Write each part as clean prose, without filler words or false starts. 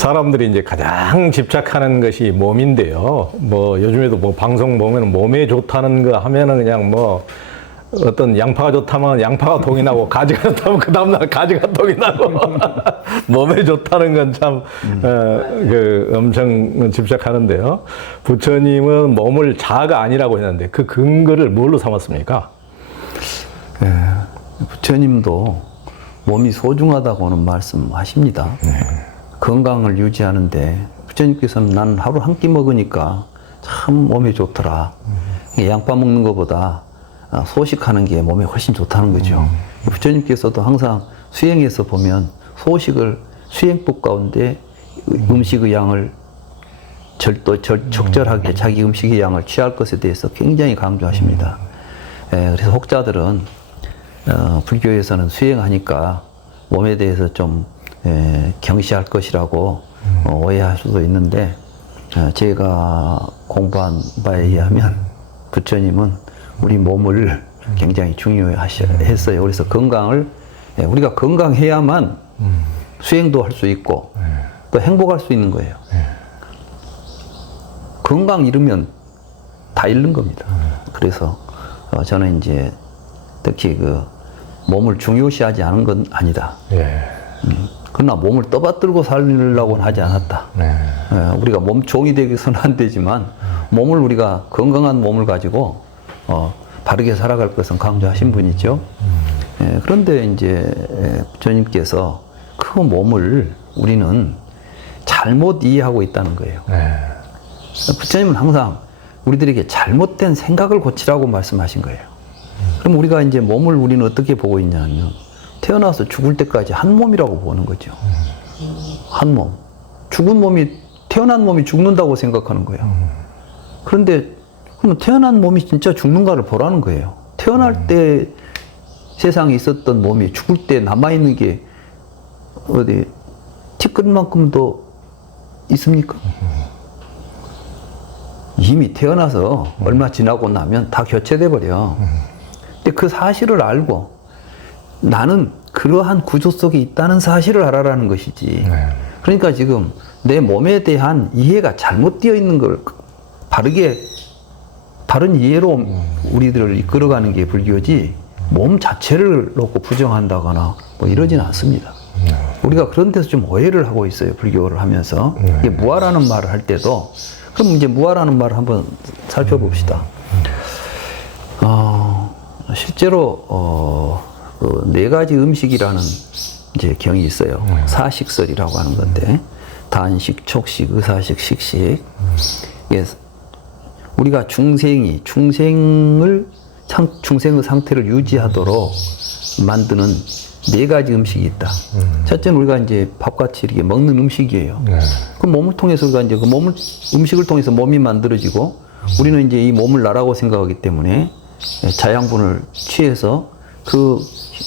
사람들이 이제 가장 집착하는 것이 몸인데요. 뭐 요즘에도 뭐 방송 보면 몸에 좋다는 거 하면은 그냥 뭐 어떤 양파가 좋다면 양파가 동이 나고 가지가 좋다면 그 다음날 가지가 동이 나고 몸에 좋다는 건 참 엄청 집착하는데요. 부처님은 몸을 자아가 아니라고 했는데 그 근거를 뭘로 삼았습니까? 부처님도 몸이 소중하다고는 말씀하십니다. 건강을 유지하는데 부처님께서는 나는 하루 한 끼 먹으니까 참 몸에 좋더라. 양파 먹는 것보다 소식하는 게 몸에 훨씬 좋다는 거죠. 부처님께서도 항상 수행에서 보면 소식을 수행법 가운데 음식의 양을 적절하게 자기 음식의 양을 취할 것에 대해서 굉장히 강조하십니다. 그래서 혹자들은 불교에서는 수행하니까 몸에 대해서 좀 경시할 것이라고 오해할 수도 있는데 제가 공부한 바에 의하면 부처님은 우리 몸을 굉장히 중요했어요. 그래서 건강을 우리가 건강해야만 수행도 할 수 있고 또 행복할 수 있는 거예요. 건강 잃으면 다 잃는 겁니다. 그래서 저는 이제 특히 그 몸을 중요시하지 않은 건 아니다. 그러나 몸을 떠받들고 살려고는 하지 않았다. 우리가 몸 종이 되기서는 안 되지만 몸을 우리가 건강한 몸을 가지고 바르게 살아갈 것은 강조하신 분이죠. 그런데 이제 부처님께서 그 몸을 우리는 잘못 이해하고 있다는 거예요. 부처님은 항상 우리들에게 잘못된 생각을 고치라고 말씀하신 거예요. 그럼 우리가 이제 몸을 우리는 어떻게 보고 있냐면 태어나서 죽을 때까지 한 몸이라고 보는 거죠. 한 몸. 죽은 몸이, 태어난 몸이 죽는다고 생각하는 거예요. 그런데 그러면 태어난 몸이 진짜 죽는가를 보라는 거예요. 태어날 때 세상에 있었던 몸이 죽을 때 남아있는 게 어디 티끌만큼도 있습니까? 이미 태어나서 얼마 지나고 나면 다 교체돼 버려. 근데 그 사실을 알고 나는 그러한 구조 속에 있다는 사실을 알아라는 것이지. 그러니까 지금 내 몸에 대한 이해가 잘못되어 있는 걸 바르게 바른 이해로 우리들을 이끌어가는 게 불교지 몸 자체를 놓고 부정한다거나 뭐 이러지는 않습니다. 우리가 그런 데서 좀 오해를 하고 있어요. 불교를 하면서. 이게 무아라는 말을 할 때도 그럼 이제 무아라는 말을 한번 살펴봅시다. 실제로 네 가지 음식이라는 이제 경이 있어요. 사식설이라고 하는 건데 단식, 촉식, 의사식, 식식. 예, 우리가 중생의 상태를 유지하도록 만드는 네 가지 음식이 있다. 첫째는 우리가 이제 밥같이 이렇게 먹는 음식이에요. 그 몸을 통해서 우리가 이제 그 음식을 통해서 몸이 만들어지고 우리는 이제 이 몸을 나라고 생각하기 때문에 자양분을 취해서 그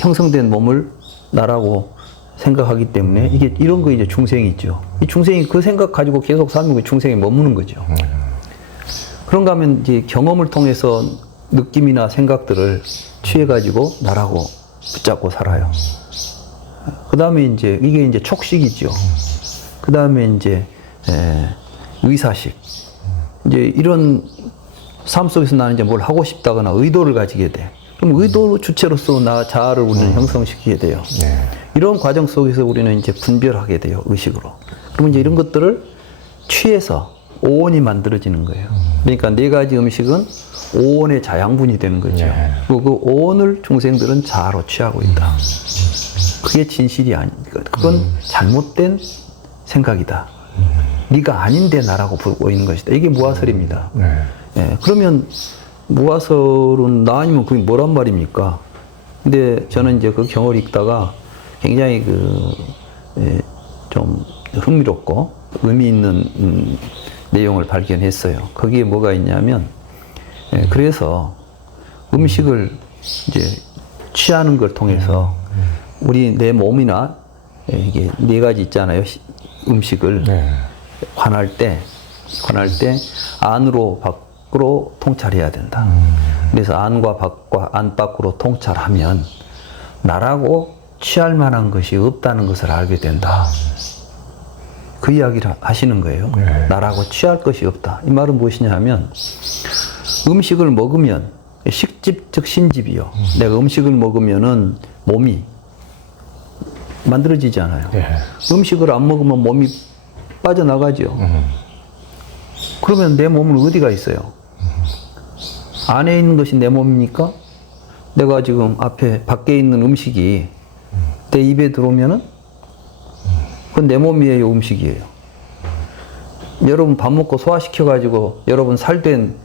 형성된 몸을 나라고 생각하기 때문에 이게 이런 거 이제 중생이죠. 이 중생이 그 생각 가지고 계속 살면 그 중생에 머무는 거죠. 그런가 하면 이제 경험을 통해서 느낌이나 생각들을 취해가지고 나라고 붙잡고 살아요. 그 다음에 이제 이게 이제 촉식이죠. 그 다음에 이제 의사식. 이제 이런 삶 속에서 나는 이제 뭘 하고 싶다거나 의도를 가지게 돼. 그럼 의도 주체로서 나 자아를 우리는 형성시키게 돼요. 이런 과정 속에서 우리는 이제 분별하게 돼요. 의식으로. 그러면 이제 이런 것들을 취해서 오온이 만들어지는 거예요. 그러니까 네 가지 음식은 오온의 자양분이 되는 거죠. 그리고 그 오온을 중생들은 자아로 취하고 있다. 그게 진실이 아닙니까? 그건 잘못된 생각이다. 네가 아닌데 나라고 보고 있는 것이다. 이게 무아설입니다. 그러면 무아설은 나 아니면 그게 뭐란 말입니까? 근데 저는 이제 그 경을 읽다가 굉장히 좀 흥미롭고 의미 있는 내용을 발견했어요. 거기에 뭐가 있냐면, 그래서 음식을 이제 취하는 걸 통해서 우리 내 몸이나 이게 네 가지 있잖아요. 음식을 관할 때 안으로 밖으로 통찰해야 된다. 그래서 안과 안 밖으로 통찰하면 나라고 취할 만한 것이 없다는 것을 알게 된다. 그 이야기를 하시는 거예요. 네. 나라고 취할 것이 없다. 이 말은 무엇이냐 하면 음식을 먹으면 식집적 신집이요. 내가 음식을 먹으면은 몸이 만들어지지 않아요. 예. 음식을 안 먹으면 몸이 빠져나가죠. 그러면 내 몸은 어디가 있어요? 안에 있는 것이 내 몸입니까? 내가 지금 앞에 밖에 있는 음식이 내 입에 들어오면은 그건 내 몸이에요, 음식이에요. 여러분 밥 먹고 소화시켜가지고 여러분 살된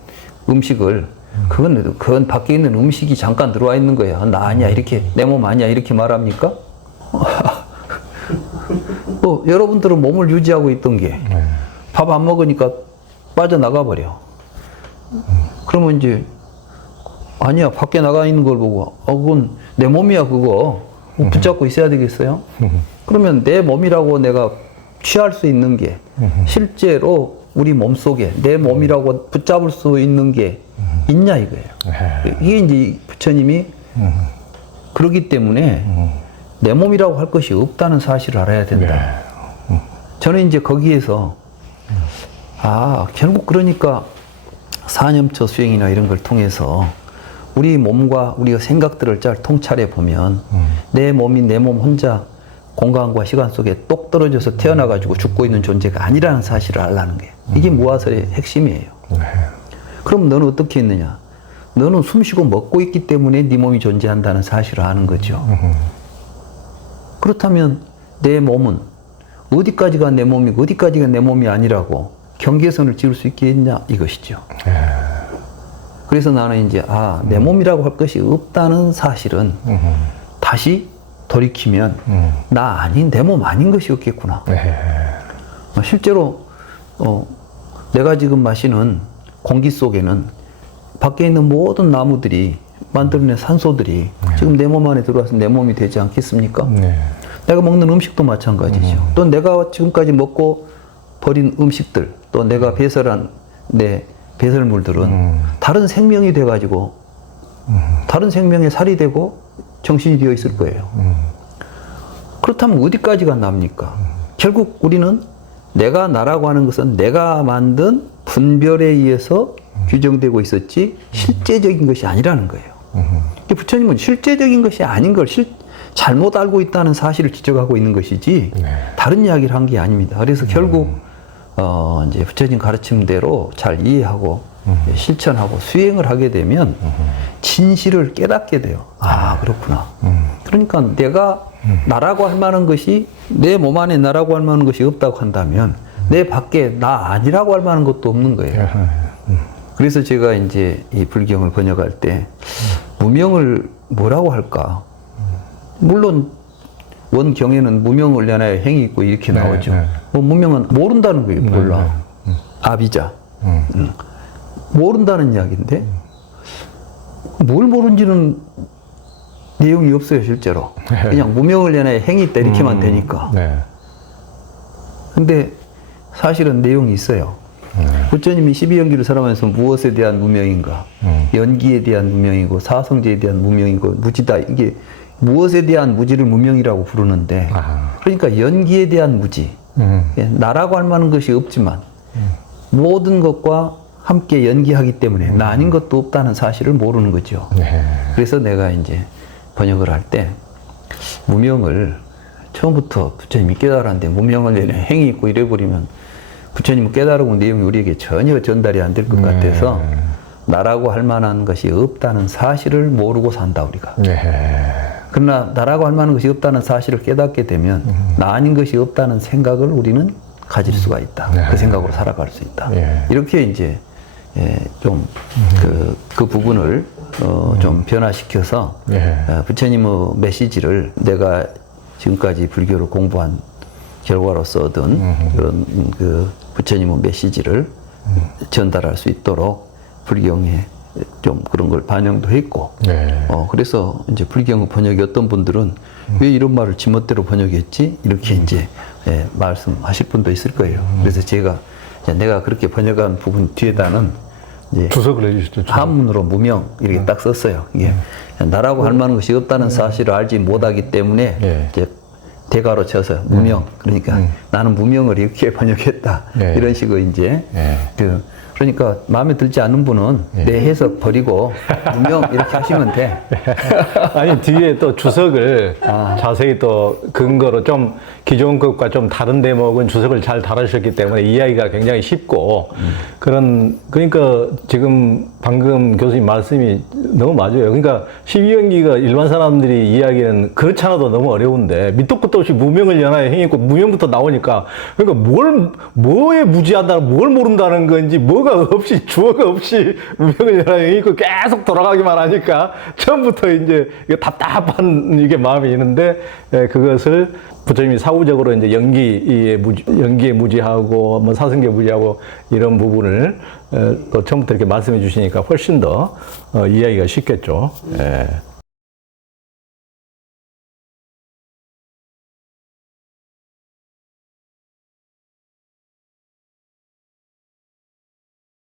음식을 그건 밖에 있는 음식이 잠깐 들어와 있는 거예요. 나 아니야 이렇게 내 몸 아니야 이렇게 말합니까? 여러분들은 몸을 유지하고 있던 게 밥 안 먹으니까 빠져나가 버려. 그러면 이제 아니야 밖에 나가 있는 걸 보고 그건 내 몸이야 그거 붙잡고 있어야 되겠어요? 그러면 내 몸이라고 내가 취할 수 있는 게 실제로 우리 몸속에 내 몸이라고 붙잡을 수 있는 게 있냐 이거예요. 이게 이제 부처님이 그러기 때문에 내 몸이라고 할 것이 없다는 사실을 알아야 된다. 저는 이제 거기에서 결국 그러니까 사념처 수행이나 이런 걸 통해서 우리 몸과 우리가 생각들을 잘 통찰해 보면 내 몸이 내 몸 혼자 공간과 시간 속에 똑 떨어져서 태어나가지고 죽고 있는 존재가 아니라는 사실을 알라는 거예요. 이게 무아설의 핵심이에요. 그럼 너는 어떻게 했느냐? 너는 숨쉬고 먹고 있기 때문에 네 몸이 존재한다는 사실을 아는 거죠. 그렇다면 내 몸은 어디까지가 내 몸이고 어디까지가 내 몸이 아니라고 경계선을 지을 수 있겠냐 이것이죠. 그래서 나는 이제 내 몸이라고 할 것이 없다는 사실은 다시 돌이키면 나 아닌 내 몸 아닌 것이 없겠구나. 실제로 내가 지금 마시는 공기 속에는 밖에 있는 모든 나무들이 만들어낸 산소들이 지금 내 몸 안에 들어와서 내 몸이 되지 않겠습니까? 내가 먹는 음식도 마찬가지죠. 또 내가 지금까지 먹고 버린 음식들, 또 내가 배설한 내 배설물들은 다른 생명이 돼가지고 다른 생명에 살이 되고 정신이 되어 있을 거예요. 그렇다면 어디까지가 납니까? 결국 우리는 내가 나라고 하는 것은 내가 만든 분별에 의해서 규정되고 있었지 실제적인 것이 아니라는 거예요. 부처님은 실제적인 것이 아닌 걸 잘못 알고 있다는 사실을 지적하고 있는 것이지 다른 이야기를 한 게 아닙니다. 그래서 결국 이제 부처님 가르침대로 잘 이해하고 실천하고 수행을 하게 되면 진실을 깨닫게 돼요. 그렇구나. 그러니까 내가 나라고 할 만한 것이 내 몸 안에 나라고 할 만한 것이 없다고 한다면 내 밖에 나 아니라고 할 만한 것도 없는 거예요. 그래서 제가 이제 이 불경을 번역할 때 무명을 뭐라고 할까? 물론 원경에는 무명을 연하여 행이 있고 이렇게 나오죠. 무명은 모른다는 거예요. 몰라. 아비자. 모른다는 이야기인데 뭘 모른지는 내용이 없어요. 실제로. 그냥 무명을 연하여 행이 있다 이렇게만 되니까. 근데 사실은 내용이 있어요. 부처님이 12연기를 살아가면서 무엇에 대한 무명인가? 연기에 대한 무명이고 사성제에 대한 무명이고 무지다. 이게 무엇에 대한 무지를 무명이라고 부르는데 그러니까 연기에 대한 무지. 나라고 할 만한 것이 없지만 모든 것과 함께 연기하기 때문에 나 아닌 것도 없다는 사실을 모르는 거죠. 그래서 내가 이제 번역을 할 때 무명을 처음부터 부처님이 깨달았는데 무명을 내는 행이 있고 이래버리면 부처님은 깨달은 내용이 우리에게 전혀 전달이 안 될 것 같아서 나라고 할 만한 것이 없다는 사실을 모르고 산다 우리가. 그러나 나라고 할 만한 것이 없다는 사실을 깨닫게 되면 나 아닌 것이 없다는 생각을 우리는 가질 수가 있다. 그 생각으로 살아갈 수 있다. 이렇게 이제 좀 그 부분을 좀 변화시켜서 부처님의 메시지를 내가 지금까지 불교를 공부한 결과로서 얻은 그런 그 부처님의 메시지를 전달할 수 있도록 불경에 좀 그런 걸 반영도 했고 그래서 이제 불경 번역이 어떤 분들은 왜 이런 말을 지멋대로 번역했지 이렇게 이제 말씀하실 분도 있을 거예요. 그래서 제가 내가 그렇게 번역한 부분 뒤에다는 이제 주석을 해주시죠. 한문으로 무명 이렇게 딱 썼어요. 이게 나라고 할 만한 것이 없다는 사실을 알지 못하기 때문에 이제 대가로 쳐서 무명. 그러니까 나는 무명을 이렇게 번역했다. 네. 이런 식으로 이제 네. 그러니까 마음에 들지 않는 분은 내 해석 버리고 무명 이렇게 하시면 돼. 아니 뒤에 또 주석을 자세히 또 근거로 좀 기존 것과 좀 다른 대목은 주석을 잘 다루셨기 때문에 이해하기가 굉장히 쉽고 그러니까 지금 방금 교수님 말씀이 너무 맞아요. 그러니까 12연기가 일반 사람들이 이해하기에는 그렇지 않아도 너무 어려운데 밑도 끝도 없이 무명을 연하에 행했고 무명부터 나오니까 그러니까 뭐에 무지하다 뭘 모른다는 건지 뭐가 없이 주어가 없이 무명을 연하에 행했고 계속 돌아가기만 하니까 처음부터 이제 이게 답답한 이게 마음이 있는데 그것을 부처님이 사후적으로 이제 연기에 무지하고 뭐 사성계 무지하고 이런 부분을 또 처음부터 이렇게 말씀해 주시니까 훨씬 더 이해하기가 쉽겠죠. 예.